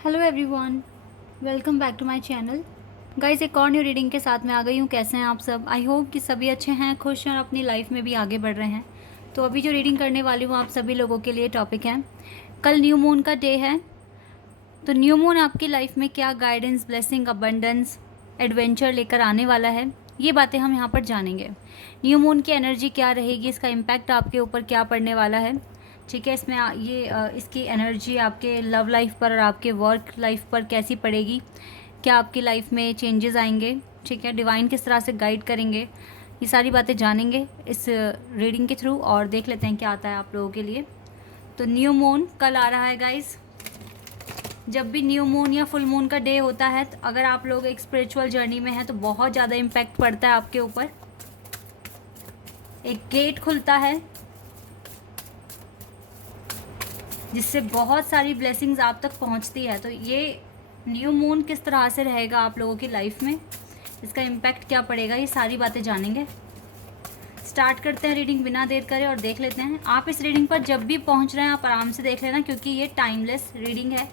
Hello everyone, welcome back to my channel. Guys, एक और new reading के साथ मैं आ गई हूँ। कैसे हैं आप सब? आई होप कि सभी अच्छे हैं, खुश हैं और अपनी लाइफ में भी आगे बढ़ रहे हैं। तो अभी जो रीडिंग करने वाली हूँ आप सभी लोगों के लिए टॉपिक है, कल न्यू मून का डे है। तो न्यू मून आपकी लाइफ में क्या गाइडेंस, ब्लेसिंग, अबंडेंस, एडवेंचर लेकर आने वाला है, ये बातें हम यहाँ पर जानेंगे। न्यू मून की एनर्जी क्या रहेगी, इसका इम्पैक्ट आपके ऊपर क्या पड़ने वाला है। ठीक है, इसमें इसकी एनर्जी आपके लव लाइफ पर और आपके वर्क लाइफ पर कैसी पड़ेगी, क्या आपकी लाइफ में चेंजेस आएंगे। ठीक है, डिवाइन किस तरह से गाइड करेंगे, ये सारी बातें जानेंगे इस रीडिंग के थ्रू। और देख लेते हैं क्या आता है आप लोगों के लिए। तो न्यू मून कल आ रहा है गाइस। जब भी न्यू मून या फुल मून का डे होता है, तो अगर आप लोग एक स्पिरिचुअल जर्नी में हैं तो बहुत ज़्यादा इम्पैक्ट पड़ता है आपके ऊपर। एक गेट खुलता है जिससे बहुत सारी ब्लेसिंग्स आप तक पहुंचती है। तो ये न्यू मून किस तरह से रहेगा आप लोगों की लाइफ में, इसका इम्पैक्ट क्या पड़ेगा, ये सारी बातें जानेंगे। स्टार्ट करते हैं रीडिंग बिना देर करे और देख लेते हैं। आप इस रीडिंग पर जब भी पहुंच रहे हैं आप आराम से देख लेना, क्योंकि ये टाइमलेस रीडिंग है।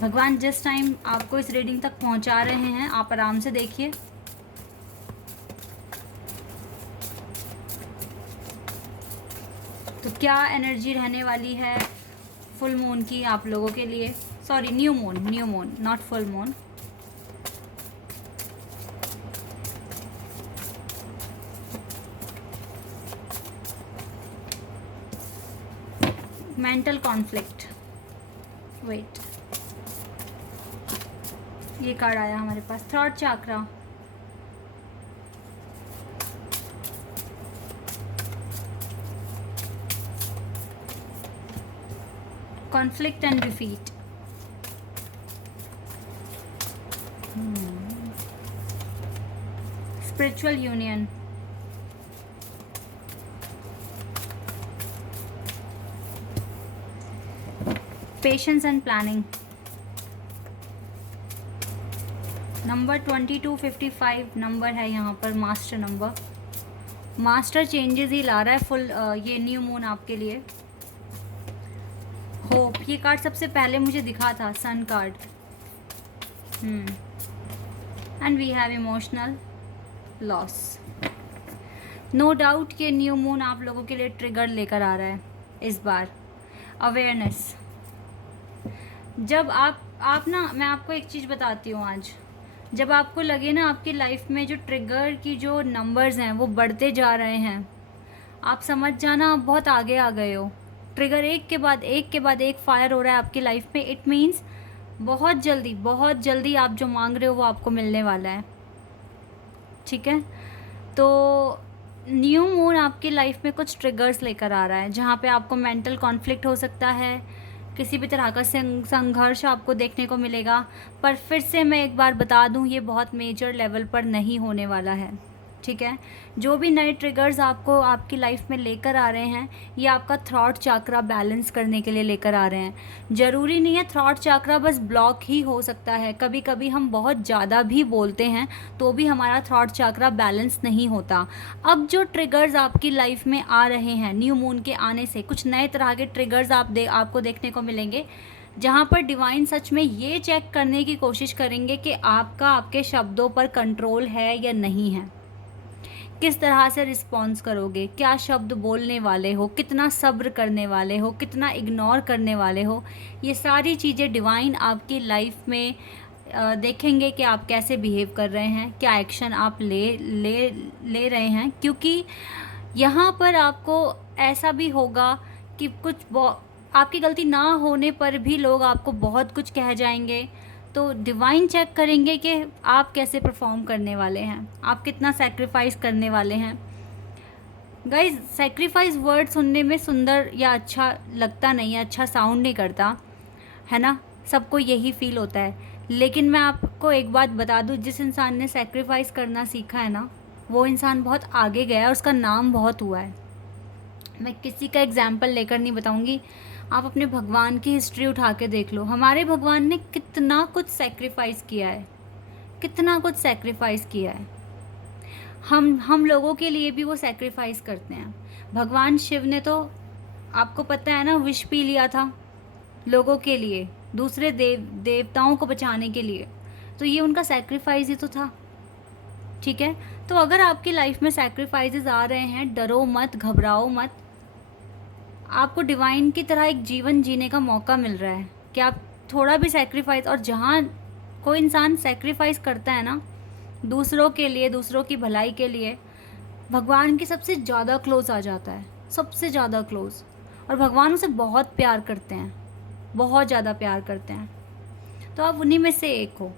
भगवान जिस टाइम आपको इस रीडिंग तक पहुंचा रहे हैं आप आराम से देखिए। तो क्या एनर्जी रहने वाली है फुल मून की आप लोगों के लिए, sorry new moon not full moon. Mental conflict, wait, ये कार्ड आया हमारे पास, third chakra. Conflict and defeat. Spiritual union. Patience and planning. Number 2255 number है यहाँ पर, मास्टर नंबर। मास्टर चेंजेस ही ला रहा है फुल ये न्यू मून आपके लिए। होप, ये कार्ड सबसे पहले मुझे दिखा था, sun card. And we have emotional loss. No doubt कि न्यू मून आप लोगों के लिए ट्रिगर लेकर आ रहा है इस बार। अवेयरनेस। जब आप ना, मैं आपको एक चीज़ बताती हूँ आज। जब आपको लगे ना आपकी लाइफ में जो ट्रिगर की जो नंबर्स हैं वो बढ़ते जा रहे हैं, आप समझ जाना आप बहुत आगे आ गए हो। ट्रिगर एक के बाद एक के बाद एक फायर हो रहा है आपकी लाइफ में। इट मीन्स बहुत जल्दी आप जो मांग रहे हो वो आपको मिलने वाला है। ठीक है, तो न्यू मून आपकी लाइफ में कुछ ट्रिगर्स लेकर आ रहा है, जहाँ पे आपको मेंटल कॉन्फ्लिक्ट हो सकता है, किसी भी तरह का संघर्ष आपको देखने को मिलेगा। पर फिर से मैं एक बार बता दूं, ये बहुत मेजर लेवल पर नहीं होने वाला है। ठीक है, जो भी नए ट्रिगर्स आपको आपकी लाइफ में लेकर आ रहे हैं, ये आपका थ्रॉट चाक्रा बैलेंस करने के लिए लेकर आ रहे हैं। ज़रूरी नहीं है थ्रॉट चाक्रा बस ब्लॉक ही हो सकता है, कभी कभी हम बहुत ज़्यादा भी बोलते हैं तो भी हमारा थ्रॉट चाक्रा बैलेंस नहीं होता। अब जो ट्रिगर्स आपकी लाइफ में आ रहे हैं न्यू मून के आने से, कुछ नए तरह के ट्रिगर्स आपको देखने को मिलेंगे, जहाँ पर डिवाइन सच में ये चेक करने की कोशिश करेंगे कि आपका आपके शब्दों पर कंट्रोल है या नहीं है। किस तरह से रिस्पॉन्स करोगे, क्या शब्द बोलने वाले हो, कितना सब्र करने वाले हो, कितना इग्नोर करने वाले हो, ये सारी चीज़ें डिवाइन आपकी लाइफ में देखेंगे कि आप कैसे बिहेव कर रहे हैं, क्या एक्शन आप ले रहे हैं। क्योंकि यहाँ पर आपको ऐसा भी होगा कि आपकी गलती ना होने पर भी लोग आपको बहुत कुछ कह जाएंगे। तो डिवाइन चेक करेंगे कि आप कैसे परफॉर्म करने वाले हैं, आप कितना सेक्रीफाइस करने वाले हैं। गाइज, सेक्रीफाइस वर्ड सुनने में सुंदर या अच्छा लगता नहीं है, अच्छा साउंड नहीं करता है ना, सबको यही फील होता है। लेकिन मैं आपको एक बात बता दूं, जिस इंसान ने सेक्रीफाइस करना सीखा है ना, वो इंसान बहुत आगे गया है और उसका नाम बहुत हुआ है। मैं किसी का एग्जाम्पल लेकर नहीं बताऊंगी, आप अपने भगवान की हिस्ट्री उठा के देख लो। हमारे भगवान ने कितना कुछ सेक्रीफाइस किया है, कितना कुछ सेक्रीफाइस किया है। हम लोगों के लिए भी वो सेक्रीफाइस करते हैं। भगवान शिव ने तो, आपको पता है ना, विष पी लिया था, लोगों के लिए, दूसरे देवताओं को बचाने के लिए, तो ये उनका सैक्रिफाइस ही तो था। ठीक है, तो अगर आपकी लाइफ में सैक्रिफाइसेस आ रहे हैं, डरो मत, घबराओ मत। आपको डिवाइन की तरह एक जीवन जीने का मौका मिल रहा है कि आप थोड़ा भी सैक्रिफाइस, और जहाँ कोई इंसान सैक्रिफाइस करता है ना दूसरों के लिए, दूसरों की भलाई के लिए, भगवान के सबसे ज़्यादा क्लोज आ जाता है, सबसे ज़्यादा क्लोज। और भगवान उसे बहुत प्यार करते हैं, बहुत ज़्यादा प्यार करते हैं। तो आप उन्हीं में से एक हो।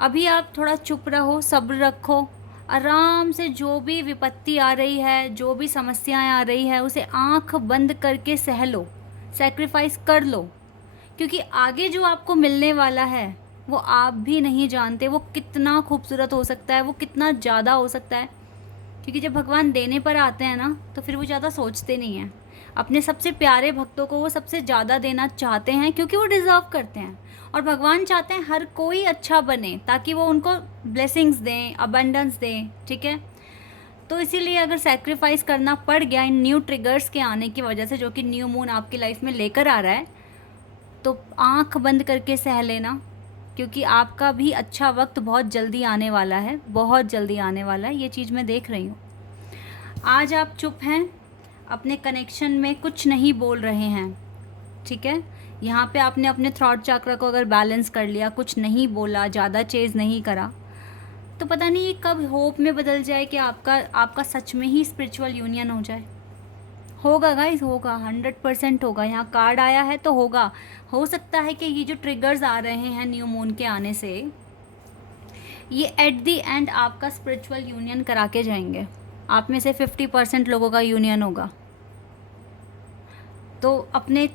अभी आप थोड़ा चुप रहो, सब्र रखो, आराम से जो भी विपत्ति आ रही है, जो भी समस्याएं आ रही है, उसे आंख बंद करके सह लो, सैक्रिफाइस कर लो। क्योंकि आगे जो आपको मिलने वाला है वो आप भी नहीं जानते, वो कितना खूबसूरत हो सकता है, वो कितना ज़्यादा हो सकता है। क्योंकि जब भगवान देने पर आते हैं ना तो फिर वो ज़्यादा सोचते नहीं हैं। अपने सबसे प्यारे भक्तों को वो सबसे ज़्यादा देना चाहते हैं क्योंकि वो डिज़र्व करते हैं। और भगवान चाहते हैं हर कोई अच्छा बने ताकि वो उनको ब्लेसिंग्स दें, अबंडेंस दें। ठीक है, तो इसीलिए अगर सैक्रिफाइस करना पड़ गया इन न्यू ट्रिगर्स के आने की वजह से, जो कि न्यू मून आपकी लाइफ में लेकर आ रहा है, तो आँख बंद करके सह लेना। क्योंकि आपका भी अच्छा वक्त बहुत जल्दी आने वाला है, बहुत जल्दी आने वाला है, ये चीज़ मैं देख रही हूँ। आज आप चुप हैं, अपने कनेक्शन में कुछ नहीं बोल रहे हैं। ठीक है, यहाँ पे आपने अपने थ्रॉट चक्र को अगर बैलेंस कर लिया, कुछ नहीं बोला, ज़्यादा चेज़ नहीं करा, तो पता नहीं ये कब होप में बदल जाए कि आपका सच में ही स्पिरिचुअल यूनियन हो जाए। होगा गाइस, होगा, 100% होगा। यहाँ कार्ड आया है तो होगा। हो सकता है कि ये जो ट्रिगर्स आ रहे हैं न्यू मून के आने से, ये एट दी एंड आपका स्पिरिचुअल यूनियन करा के जाएंगे। आप में से 50% लोगों का यूनियन होगा। तो अपने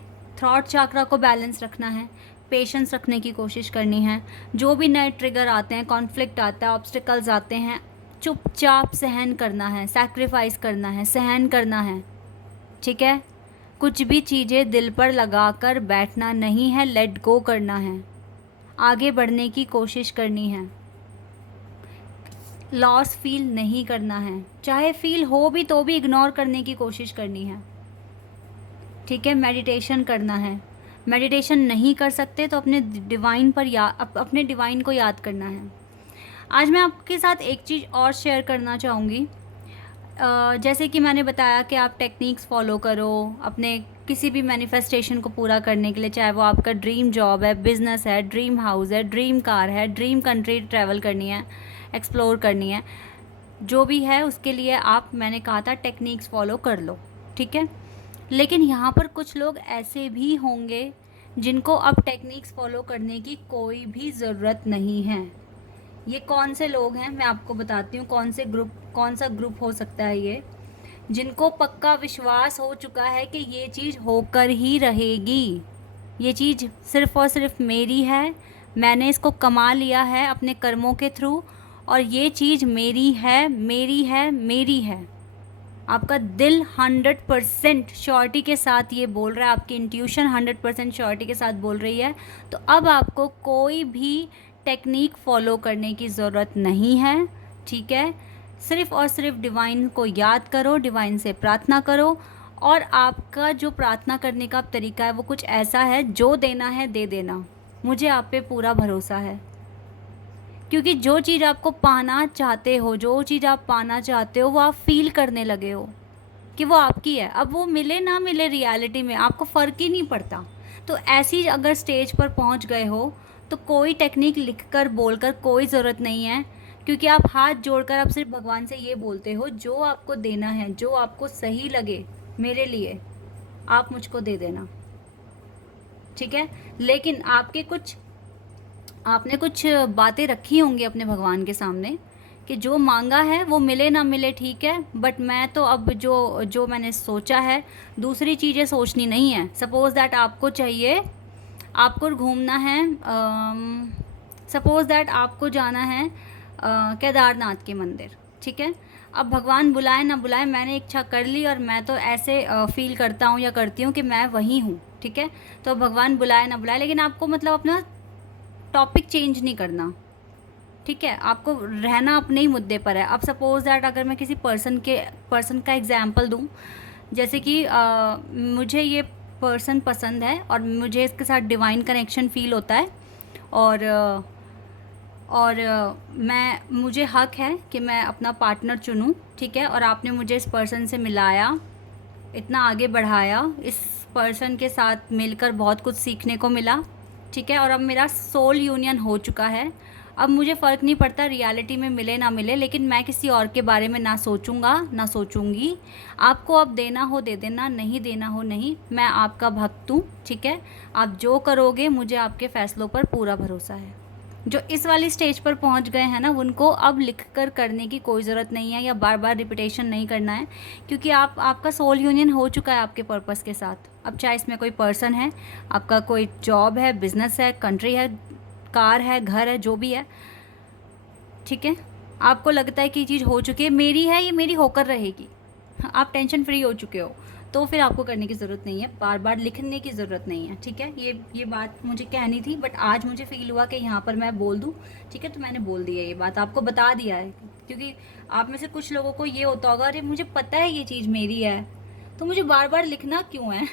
थॉट चक्रा को बैलेंस रखना है, पेशेंस रखने की कोशिश करनी है। जो भी नए ट्रिगर आते हैं, कॉन्फ्लिक्ट आता है, ऑब्स्टिकल्स आते हैं, चुपचाप सहन करना है, सैक्रिफाइस करना है, सहन करना है। ठीक है, कुछ भी चीज़ें दिल पर लगा कर बैठना नहीं है, लेट गो करना है, आगे बढ़ने की कोशिश करनी है। लॉस फील नहीं करना है, चाहे फील हो भी तो भी इग्नोर करने की कोशिश करनी है। ठीक है, मेडिटेशन करना है। मेडिटेशन नहीं कर सकते तो अपने डिवाइन पर अपने डिवाइन को याद करना है। आज मैं आपके साथ एक चीज़ और शेयर करना चाहूँगी। जैसे कि मैंने बताया कि आप टेक्निक्स फॉलो करो अपने किसी भी मैनिफेस्टेशन को पूरा करने के लिए, चाहे वो आपका ड्रीम जॉब है, बिजनेस है, ड्रीम हाउस है, ड्रीम कार है, ड्रीम कंट्री ट्रैवल करनी है, एक्सप्लोर करनी है, जो भी है उसके लिए आप, मैंने कहा था, टेक्निक्स फॉलो कर लो। ठीक है, लेकिन यहाँ पर कुछ लोग ऐसे भी होंगे जिनको अब टेक्निक्स फॉलो करने की कोई भी ज़रूरत नहीं है। ये कौन से लोग हैं मैं आपको बताती हूँ, कौन सा ग्रुप हो सकता है ये, जिनको पक्का विश्वास हो चुका है कि ये चीज़ होकर ही रहेगी, ये चीज़ सिर्फ़ और सिर्फ मेरी है, मैंने इसको कमा लिया है अपने कर्मों के थ्रू, और ये चीज़ मेरी है, मेरी है, मेरी है। आपका दिल 100% श्योरिटी के साथ ये बोल रहा है, आपकी इंट्यूशन 100% श्योरिटी के साथ बोल रही है। तो अब आपको कोई भी टेक्निक फॉलो करने की ज़रूरत नहीं है। ठीक है, सिर्फ़ और सिर्फ डिवाइन को याद करो, डिवाइन से प्रार्थना करो, और आपका जो प्रार्थना करने का तरीका है वो कुछ ऐसा है, जो देना है दे देना। मुझे आप पे पूरा भरोसा है, क्योंकि जो चीज़ आपको पाना चाहते हो, जो चीज़ आप पाना चाहते हो, वो आप फील करने लगे हो कि वो आपकी है। अब वो मिले ना मिले रियलिटी में आपको फ़र्क ही नहीं पड़ता। तो ऐसी अगर स्टेज पर पहुंच गए हो तो कोई टेक्निक लिखकर बोलकर कोई ज़रूरत नहीं है, क्योंकि आप हाथ जोड़कर आप सिर्फ भगवान से ये बोलते हो, जो आपको देना है, जो आपको सही लगे मेरे लिए, आप मुझको दे देना। ठीक है, लेकिन आपने कुछ बातें रखी होंगी अपने भगवान के सामने कि जो मांगा है वो मिले ना मिले, ठीक है, बट मैं तो अब जो मैंने सोचा है, दूसरी चीज़ें सोचनी नहीं है। सपोज़ दैट आपको चाहिए, आपको घूमना है, सपोज़ दैट आपको जाना है केदारनाथ के मंदिर। ठीक है, अब भगवान बुलाए ना बुलाए, मैंने इच्छा कर ली और मैं तो ऐसे फील करता हूँ या करती हूँ कि मैं वहीं हूँ। ठीक है, तो भगवान बुलाए ना बुलाए, लेकिन आपको मतलब अपना टॉपिक चेंज नहीं करना। ठीक है, आपको रहना अपने ही मुद्दे पर है। अब सपोज़ दैट अगर मैं किसी पर्सन का एग्जांपल दूं, जैसे कि मुझे ये पर्सन पसंद है और मुझे इसके साथ डिवाइन कनेक्शन फील होता है, और मुझे हक है कि मैं अपना पार्टनर चुनूं, ठीक है। और आपने मुझे इस पर्सन से मिलाया, इतना आगे बढ़ाया, इस पर्सन के साथ मिलकर बहुत कुछ सीखने को मिला, ठीक है। और अब मेरा सोल यूनियन हो चुका है। अब मुझे फ़र्क नहीं पड़ता रियलिटी में मिले ना मिले, लेकिन मैं किसी और के बारे में ना सोचूंगा ना सोचूंगी। आपको अब देना हो दे देना, नहीं देना हो नहीं। मैं आपका भक्त हूँ, ठीक है। आप जो करोगे मुझे आपके फ़ैसलों पर पूरा भरोसा है। जो इस वाली स्टेज पर पहुंच गए हैं ना, उनको अब लिख कर करने की कोई ज़रूरत नहीं है या बार बार रिपीटेशन नहीं करना है, क्योंकि आपका सोल यूनियन हो चुका है आपके पर्पस के साथ। अब चाहे इसमें कोई पर्सन है, आपका कोई जॉब है, बिजनेस है, कंट्री है, कार है, घर है, जो भी है, ठीक है। आपको लगता है कि ये चीज़ हो चुकी है, मेरी है, ये मेरी होकर रहेगी, आप टेंशन फ्री हो चुके हो, तो फिर आपको करने की ज़रूरत नहीं है, बार बार लिखने की ज़रूरत नहीं है, ठीक है। ये बात मुझे कहनी थी, बट आज मुझे फ़ील हुआ कि यहाँ पर मैं बोल दूँ, ठीक है। तो मैंने बोल दिया, ये बात आपको बता दिया है, क्योंकि आप में से कुछ लोगों को ये होता होगा, अरे मुझे पता है ये चीज़ मेरी है, तो मुझे बार बार लिखना क्यों है।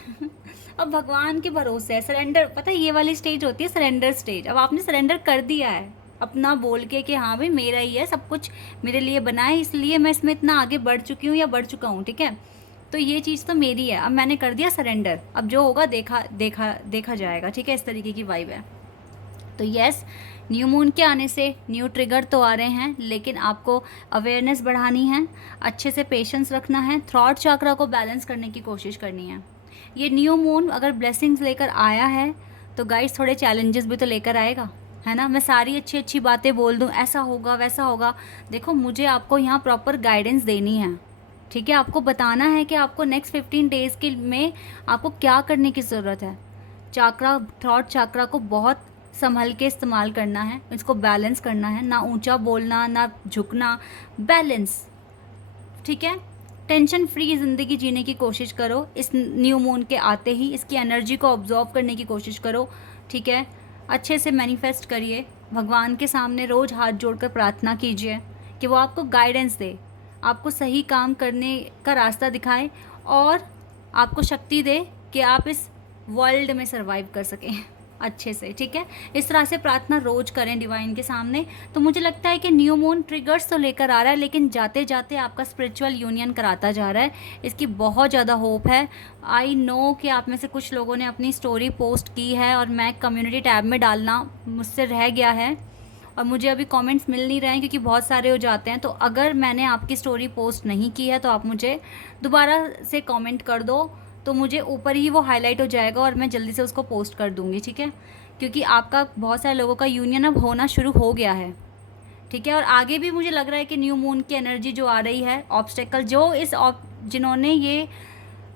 अब भगवान के भरोसे है, सरेंडर, पता है ये वाली स्टेज होती है सरेंडर स्टेज। अब आपने सरेंडर कर दिया है अपना, बोल के कि हाँ भाई मेरा ही है, सब कुछ मेरे लिए बना है, इसलिए मैं इसमें इतना आगे बढ़ चुकी हूँ या बढ़ चुका हूँ, ठीक है। तो ये चीज़ तो मेरी है, अब मैंने कर दिया सरेंडर, अब जो होगा देखा जाएगा, ठीक है। इस तरीके की वाइब है। तो यस, न्यू मून के आने से न्यू ट्रिगर तो आ रहे हैं, लेकिन आपको अवेयरनेस बढ़ानी है, अच्छे से पेशेंस रखना है, थ्रॉट चक्रा को बैलेंस करने की कोशिश करनी है। ये न्यू मून अगर ब्लेसिंग्स लेकर आया है तो गाइस थोड़े चैलेंजेस भी तो लेकर आएगा, है ना। मैं सारी अच्छी अच्छी बातें बोल दूँ, ऐसा होगा वैसा होगा, देखो मुझे आपको यहाँ प्रॉपर गाइडेंस देनी है, ठीक है। आपको बताना है कि आपको नेक्स्ट 15 डेज़ के में आपको क्या करने की ज़रूरत है। चक्रा, थ्रॉट चक्रा को बहुत संभल के इस्तेमाल करना है, इसको बैलेंस करना है, ना ऊंचा बोलना ना झुकना, बैलेंस, ठीक है। टेंशन फ्री ज़िंदगी जीने की कोशिश करो, इस न्यू मून के आते ही इसकी एनर्जी को ऑब्जॉर्व करने की कोशिश करो, ठीक है। अच्छे से मैनिफेस्ट करिए, भगवान के सामने रोज़ हाथ जोड़कर प्रार्थना कीजिए कि वो आपको गाइडेंस दे, आपको सही काम करने का रास्ता दिखाए और आपको शक्ति दे कि आप इस वर्ल्ड में सर्वाइव कर सकें अच्छे से, ठीक है। इस तरह से प्रार्थना रोज करें डिवाइन के सामने। तो मुझे लगता है कि न्यू मून ट्रिगर्स तो लेकर आ रहा है, लेकिन जाते जाते आपका स्पिरिचुअल यूनियन कराता जा रहा है, इसकी बहुत ज़्यादा होप है। आई नो कि आप में से कुछ लोगों ने अपनी स्टोरी पोस्ट की है और मैं कम्युनिटी टैब में डालना मुझसे रह गया है और मुझे अभी कमेंट्स मिल नहीं रहे हैं क्योंकि बहुत सारे हो जाते हैं। तो अगर मैंने आपकी स्टोरी पोस्ट नहीं की है तो आप मुझे दोबारा से कमेंट कर दो, तो मुझे ऊपर ही वो हाईलाइट हो जाएगा और मैं जल्दी से उसको पोस्ट कर दूँगी, ठीक है। क्योंकि आपका बहुत सारे लोगों का यूनियन अब होना शुरू हो गया है, ठीक है। और आगे भी मुझे लग रहा है कि न्यू मून की एनर्जी जो आ रही है, ऑब्स्टेकल जो जिन्होंने ये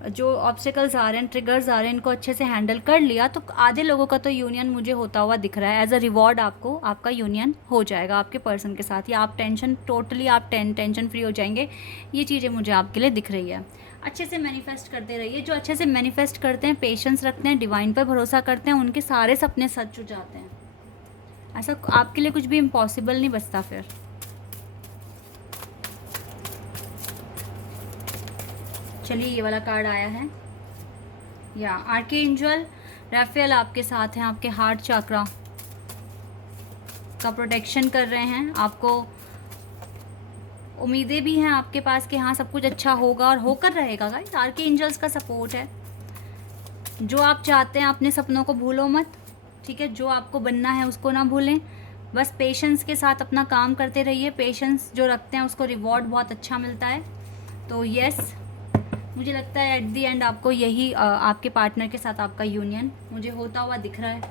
जो ऑब्स्टेकल्स आ रहे हैं, ट्रिगर्स आ रहे हैं, इनको अच्छे से हैंडल कर लिया, तो आधे लोगों का तो यूनियन मुझे होता हुआ दिख रहा है। एज अ रिवॉर्ड आपको आपका यूनियन हो जाएगा आपके पर्सन के साथ, या आप टेंशन फ्री हो जाएंगे। ये चीज़ें मुझे आपके लिए दिख रही है। अच्छे से मैनिफेस्ट करते रहिए। जो अच्छे से मैनिफेस्ट करते हैं, पेशेंस रखते हैं, डिवाइन पर भरोसा करते हैं, उनके सारे सपने सच हो जाते हैं। ऐसा आपके लिए कुछ भी इम्पॉसिबल नहीं बचता फिर। चलिए, ये वाला कार्ड आया है, या आर्कएंजल राफेल आपके साथ हैं, आपके हार्ट चक्रा का प्रोटेक्शन कर रहे हैं। आपको उम्मीदें भी हैं आपके पास कि हाँ सब कुछ अच्छा होगा और होकर रहेगा। गाइस, आर्कएंजल्स का सपोर्ट है। जो आप चाहते हैं अपने सपनों को भूलो मत, ठीक है। जो आपको बनना है उसको ना भूलें, बस पेशेंस के साथ अपना काम करते रहिए। पेशेंस जो रखते हैं उसको रिवॉर्ड बहुत अच्छा मिलता है। तो यस, मुझे लगता है एट दी एंड आपको यही आपके पार्टनर के साथ आपका यूनियन मुझे होता हुआ दिख रहा है,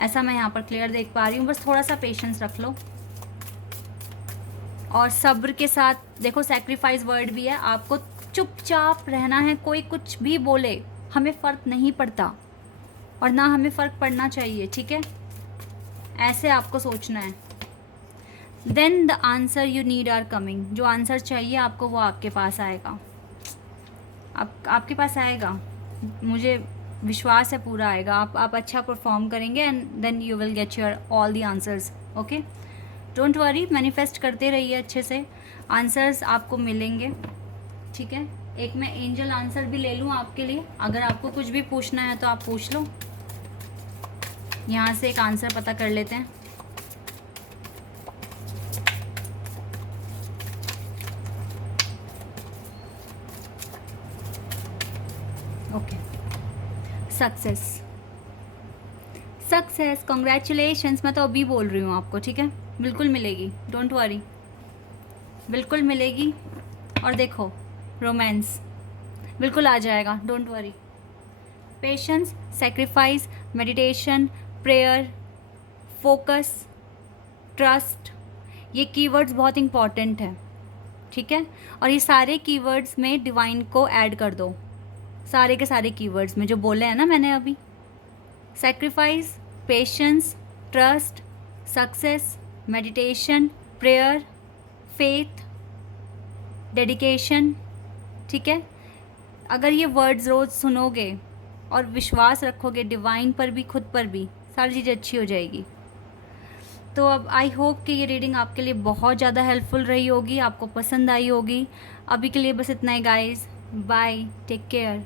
ऐसा मैं यहाँ पर क्लियर देख पा रही हूँ। बस थोड़ा सा पेशेंस रख लो और सब्र के साथ देखो, सैक्रिफाइस वर्ड भी है, आपको चुपचाप रहना है। कोई कुछ भी बोले हमें फ़र्क नहीं पड़ता और ना हमें फ़र्क पड़ना चाहिए, ठीक है। ऐसे आपको सोचना है। Then the answer you need are coming. जो आंसर चाहिए आपको वो आपके पास आएगा, आपके पास आएगा, मुझे विश्वास है पूरा आएगा। आप अच्छा परफॉर्म करेंगे and then you will get your all the answers, okay. Don't worry, manifest करते रहिए अच्छे से, आंसर्स आपको मिलेंगे, ठीक है। एक मैं एंजल आंसर भी ले लूँ आपके लिए, अगर आपको कुछ भी पूछना है तो आप पूछ लो। यहाँ से एक आंसर पता कर लेते हैं। Okay, success, success, congratulations. मैं तो अभी बोल रही हूँ आपको, ठीक है? बिल्कुल मिलेगी, डोंट वरी, बिल्कुल मिलेगी। और देखो, रोमांस बिल्कुल आ जाएगा, don't worry. Patience, sacrifice, meditation, prayer, focus, trust, ये कीवर्ड्स बहुत इंपॉर्टेंट है, ठीक है? और ये सारे कीवर्ड्स में डिवाइन को ऐड कर दो, सारे के सारे कीवर्ड्स में जो बोले हैं ना मैंने अभी। Sacrifice, patience, trust, success, meditation, prayer, faith, dedication, ठीक है? अगर ये वर्ड्स रोज़ सुनोगे और विश्वास रखोगे डिवाइन पर भी, खुद पर भी, सारी चीज़ें अच्छी हो जाएगी। तो अब आई होप कि ये रीडिंग आपके लिए बहुत ज़्यादा हेल्पफुल रही होगी, आपको पसंद आई होगी। अभी के लिए बस इतना ही गाइस, बाय, टेक केयर।